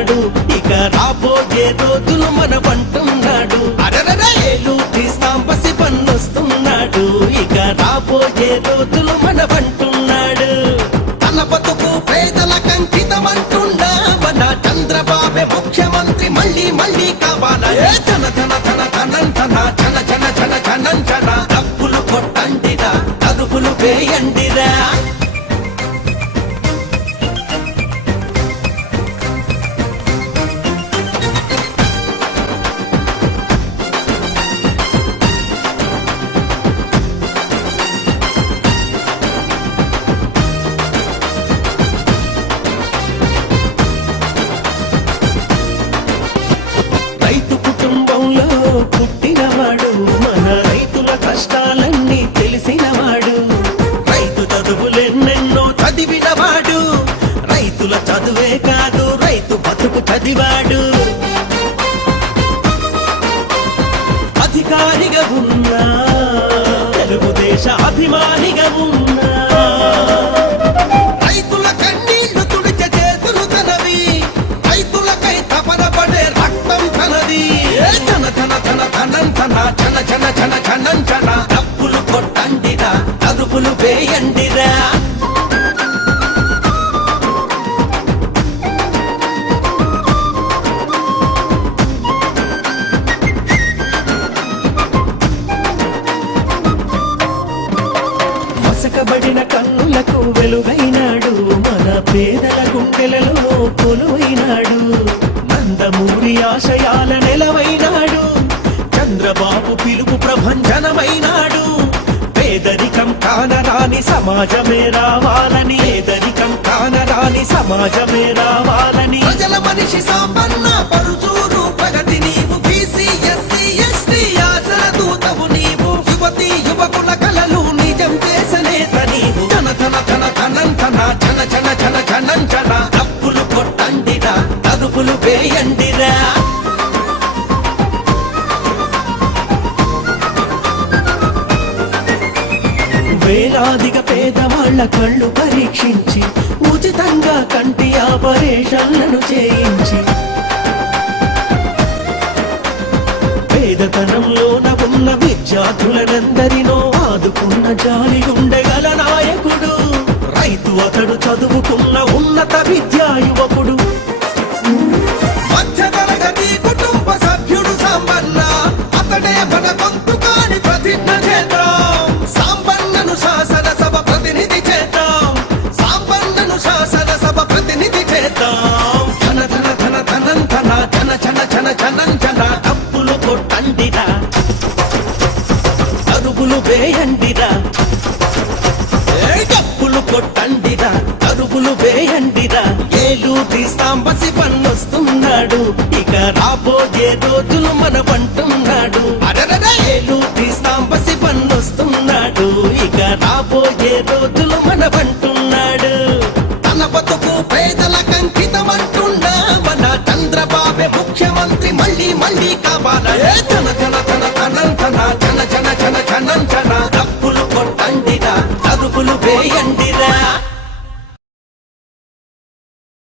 వస్తున్నాడు, ఇక రాబోయే రోజులు మనవంటున్నాడు. ఏలు తీస్తాం పసి పన్నొస్తున్నాడు, ఇక రాబోయే రోజులు మనవంటున్నాడు. తన బతుకు పేదల కంకితమంటున్నా మన చంద్రబాబే ముఖ్యమంత్రి మళ్ళీ మళ్ళీ కావాలా. ధన ధన ధన ధనంతన చన చన చన చనంచన డబ్బులు కొట్టండిరా, తరుపులు వేయండిరా. రైతు కుటుంబంలో పుట్టినవాడు, మన రైతుల కష్టాలన్నీ తెలిసినవాడు. రైతు చదువులెన్నెన్నో చదివినవాడు, రైతుల చదువే కాదు రైతు బతుకు చదివాడు. అధికారిగా ఉన్నా, తెలుగుదేశ అభిమానిగా ఉన్నా, రైతుల కన్నీళ్లు తుడిచే చేతులు తనవి, రైతులకై తపన పడే రక్తం తనది. ధన ధన ధన ధనంతన చన చన చన చనంచన డబ్బులు కొట్టండిరా, తరుపులు వేయండిరా. మసకబడిన కన్నులకు వెలుగైనాడు, మన పేదల గుండెలలో కొలువైనాడు. నందమూరి ఆశయాల నెలవైనాడు, చంద్రబాబు పిలుపు ప్రభంజనమైనాడు. పేదరికం కానరాని సమాజమే రావాలని, పేదరికం కానరాని సమాజమే రావాలని. ప్రజల మనిషి సాంబన్న పరుచూరు ప్రగతి నీవు, బీసీ ఎస్సీ ఎస్టీ ఆశల దూతవు నీవు, యువతి యువకుల కలలు నిజం చేసే నేత నీవు. ధన ధన ధన ధనంతన చన చన చన చనంచన డబ్బులు కొట్టండిరా, తరుపులు వేయండిరా. వేలాదిగా పేదవాళ్ల కళ్ళు పరీక్షించి, ఉచితంగా కంటి ఆపరేషన్లను చేయించి, పేదతనంలోన ఉన్న విద్యార్థులనందరినో ఆదుకున్న జాలి ఉండగల నాయకుడు. రైతు అతడు చదువుకున్న ఉన్నత విద్యా యువకుడు. మధ్యతరగతి కుటుంబ సభ్యుడు సాంబన్న, అతడే మన గొంతు కాని ప్రతిజ్ఞ చేద్దాం. సాంబన్నను శాసనసభ ప్రతినిధి చేద్దాం, సాంబన్నను శాసనసభ ప్రతినిధి చేద్దాం. ధన ధన ధన ధనంతన చన చన చన చనంచన డబ్బులు కొట్టండిరా, తరుపులు వేయండిరా. డబ్బులు కొట్టండిరా, తరుపులు వేయండిరా. ఏలు తీస్తాం పసి పన్నొస్తున్నాడు, ఇక రాబోయే రోజులు మనవంటున్నాడు. ఏలు తీస్తాం పసి పన్నొస్తున్నాడు, ఇక రాబోయే రోజులు మనవంటున్నాడు. తన బతుకు పేదల కంకితమంటున్నా మన చంద్రబాబే ముఖ్యమంత్రి మళ్ళీ మళ్ళీ కావాలా. ధన ధన ధన ధనంతన చన చన చన చనంచన డబ్బులు కొట్టండిరా, తరుపులు వేయండిరా.